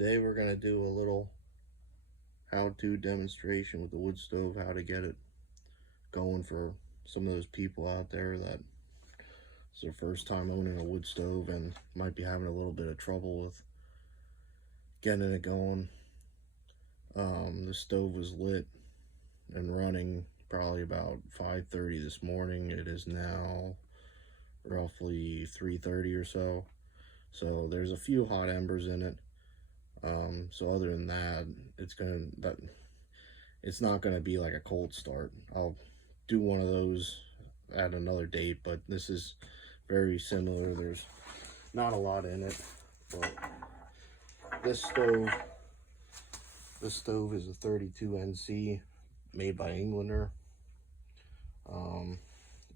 today we're going to do a little how-to demonstration with the wood stove, how to get it going for some of those people out there that it's their first time owning a wood stove and might be having a little bit of trouble with getting it going. The stove was lit and running probably about 5:30 this morning. It is now roughly 3:30 or so. So there's a few hot embers in it. So other than that, it's not gonna be like a cold start. I'll do one of those at another date, but this is very similar. There's not a lot in it, but this stove is a 32 NC made by Englander.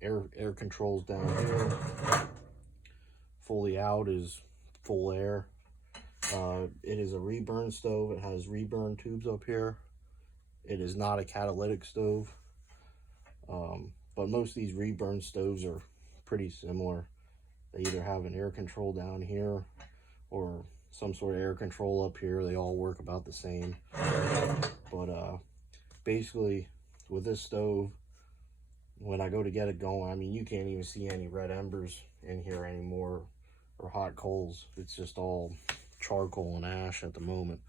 Air controls down here. Fully out is full air. It is a reburn stove. It has reburn tubes up here. It is not a catalytic stove, but most of these reburn stoves are pretty similar. They either have an air control down here or some sort of air control up here. They all work about the same. But basically with this stove, when I go to get it going, I mean, you can't even see any red embers in here anymore or hot coals. It's just all charcoal and ash at the moment.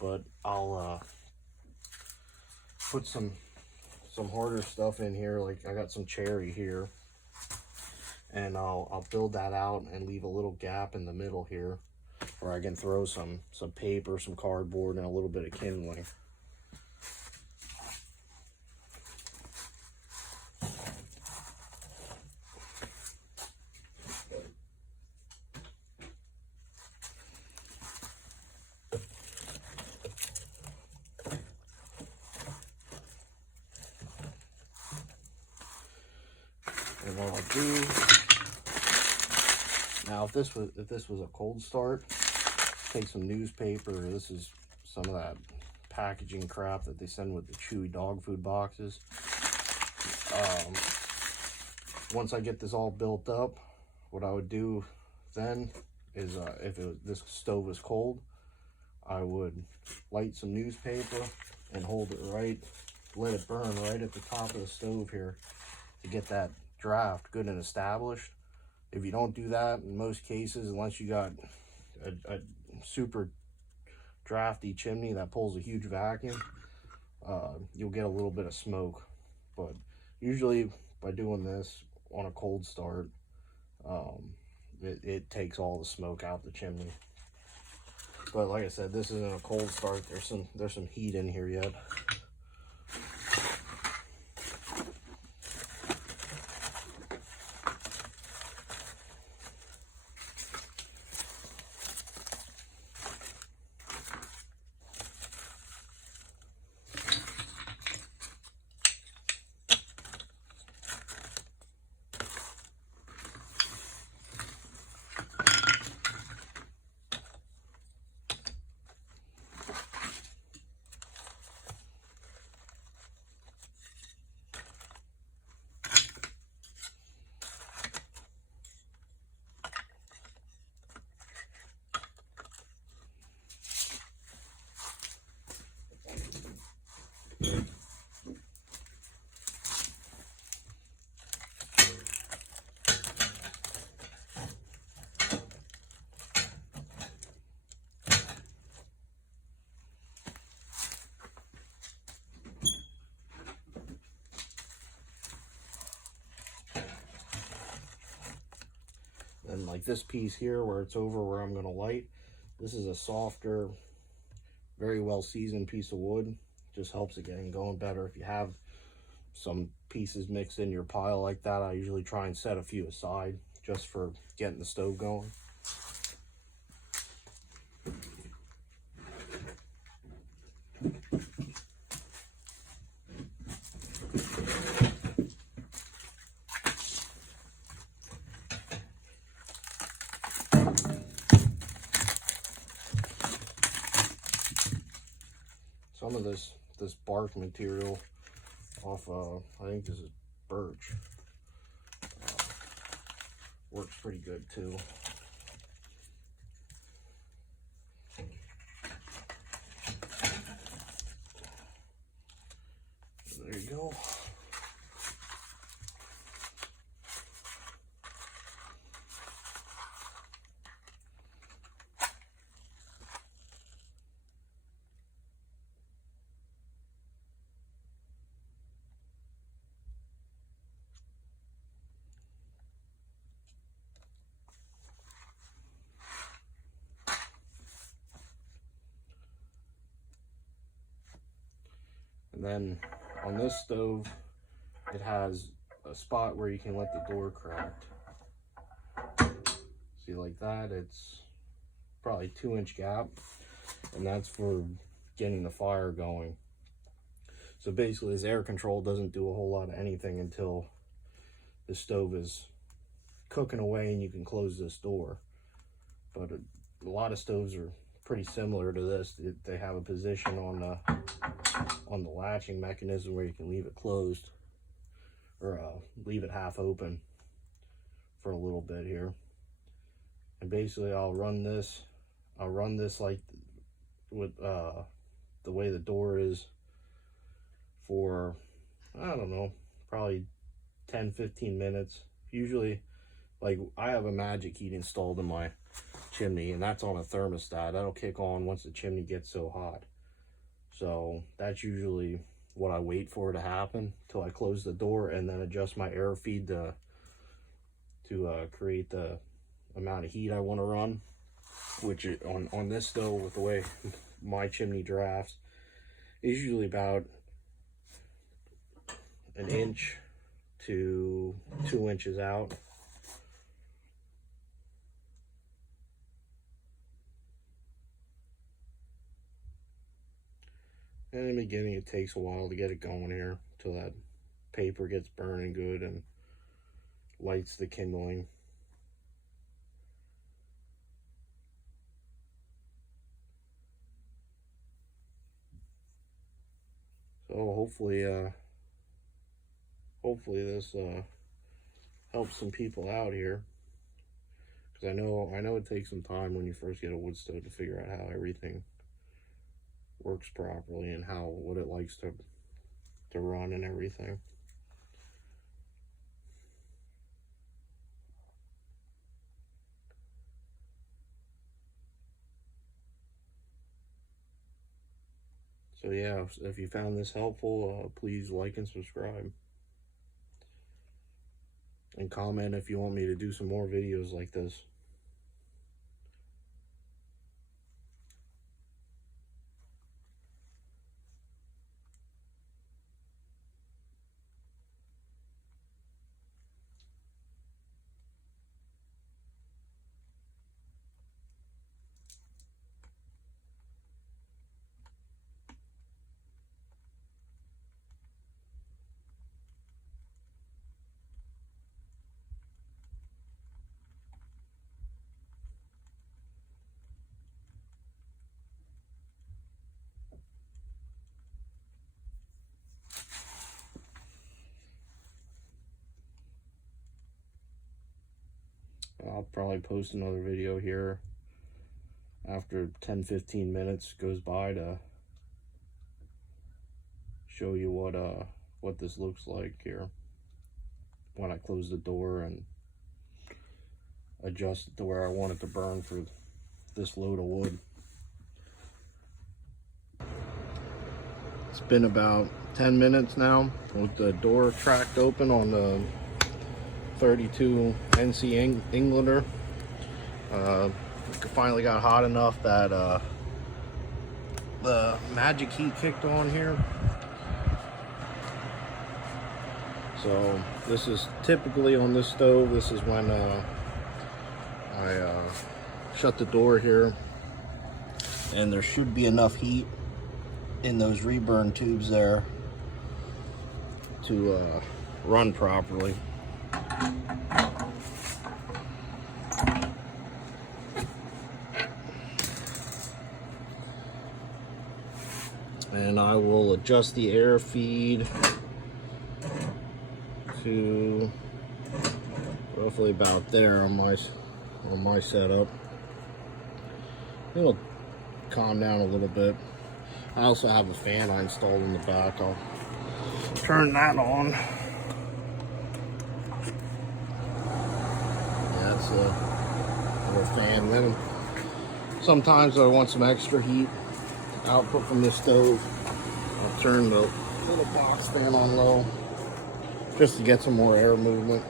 But I'll put some harder stuff in here. Like I got some cherry here, and I'll build that out and leave a little gap in the middle here where I can throw some paper, some cardboard, and a little bit of kindling. And what I'll do now, if this was a cold start, take some newspaper. This is some of that packaging crap that they send with the Chewy dog food boxes. Once I get this all built up, what I would do then is, this stove was cold, I would light some newspaper and hold it let it burn right at the top of the stove here to get that draft good and established. If you don't do that, in most cases, unless you got a super drafty chimney that pulls a huge vacuum, you'll get a little bit of smoke. But usually by doing this on a cold start, it takes all the smoke out the chimney. But like I said, this isn't a cold start. There's some heat in here yet. And like this piece here where it's over where I'm going to light, this is a softer, very well seasoned piece of wood. Just helps it getting going better. If you have some pieces mixed in your pile like that, I usually try and set a few aside just for getting the stove going. Some of this bark material off I think this is birch, works pretty good too. And then on this stove, it has a spot where you can let the door crack. See, like that, it's probably 2-inch gap, and that's for getting the fire going. So basically, this air control doesn't do a whole lot of anything until the stove is cooking away and you can close this door. But a lot of stoves are pretty similar to this. They have a position on the latching mechanism where you can leave it closed, or leave it half open for a little bit here. And basically, I'll run this like with the way the door is for, I don't know, probably 10-15 minutes. Usually, like, I have a magic heat installed in my chimney, and that's on a thermostat. That'll kick on once the chimney gets so hot. So that's usually what I wait for to happen till I close the door, and then adjust my air feed to create the amount of heat I want to run. Which on this stove, with the way my chimney drafts, is usually about 1 inch to 2 inches out. And in the beginning, it takes a while to get it going here, till that paper gets burning good and lights the kindling. So hopefully this helps some people out here, because I know it takes some time when you first get a wood stove to figure out how everything works properly and what it likes to run and everything. So yeah, if you found this helpful, please like and subscribe. And comment if you want me to do some more videos like this. I'll probably post another video here after 10-15 minutes goes by to show you what this looks like here when I close the door and adjust it to where I want it to burn for this load of wood. It's been about 10 minutes now with the door cracked open on the 32 NC Englander. It finally got hot enough that the magic heat kicked on here. So this is typically on this stove, this is when I shut the door here, and there should be enough heat in those reburn tubes there to run properly. And I will adjust the air feed to roughly about there on my setup. It'll calm down a little bit. I also have a fan I installed in the back. I'll turn that on. Yeah, that's a little fan. Then sometimes I want some extra heat output from this stove. I'll turn the little box fan on low just to get some more air movement.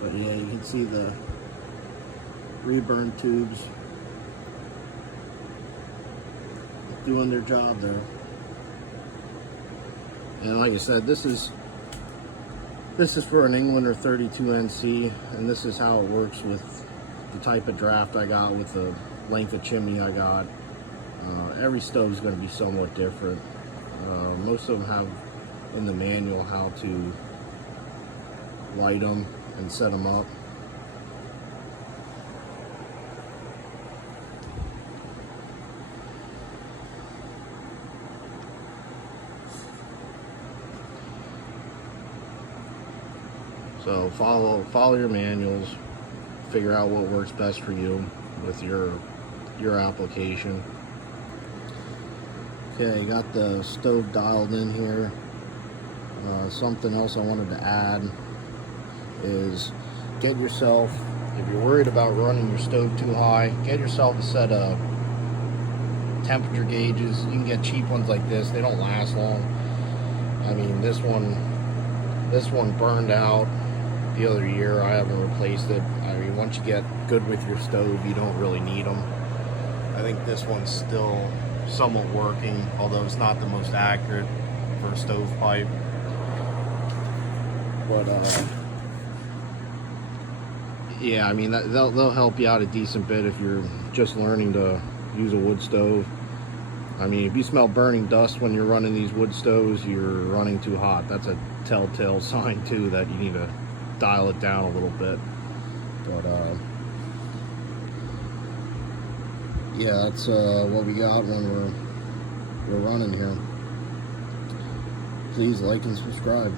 But yeah, you can see the reburn tubes doing their job there. And like I said, this is for an Englander 32 NC, and this is how it works with the type of draft I got, with the length of chimney I got. Every stove is going to be somewhat different. Most of them have in the manual how to light them and set them up. So follow your manuals, figure out what works best for you with your application. Okay, got the stove dialed in here. Something else I wanted to add is get yourself, if you're worried about running your stove too high, get yourself a set of temperature gauges. You can get cheap ones like this. They don't last long. I mean, this one burned out the other year. I haven't replaced it. I mean, once you get good with your stove, you don't really need them. I think this one's still somewhat working, although it's not the most accurate for a stovepipe. But yeah, I mean, they'll help you out a decent bit if you're just learning to use a wood stove. I mean, if you smell burning dust when you're running these wood stoves, you're running too hot. That's a telltale sign too that you need to dial it down a little bit. But yeah, that's what we got when we're running here. Please like and subscribe.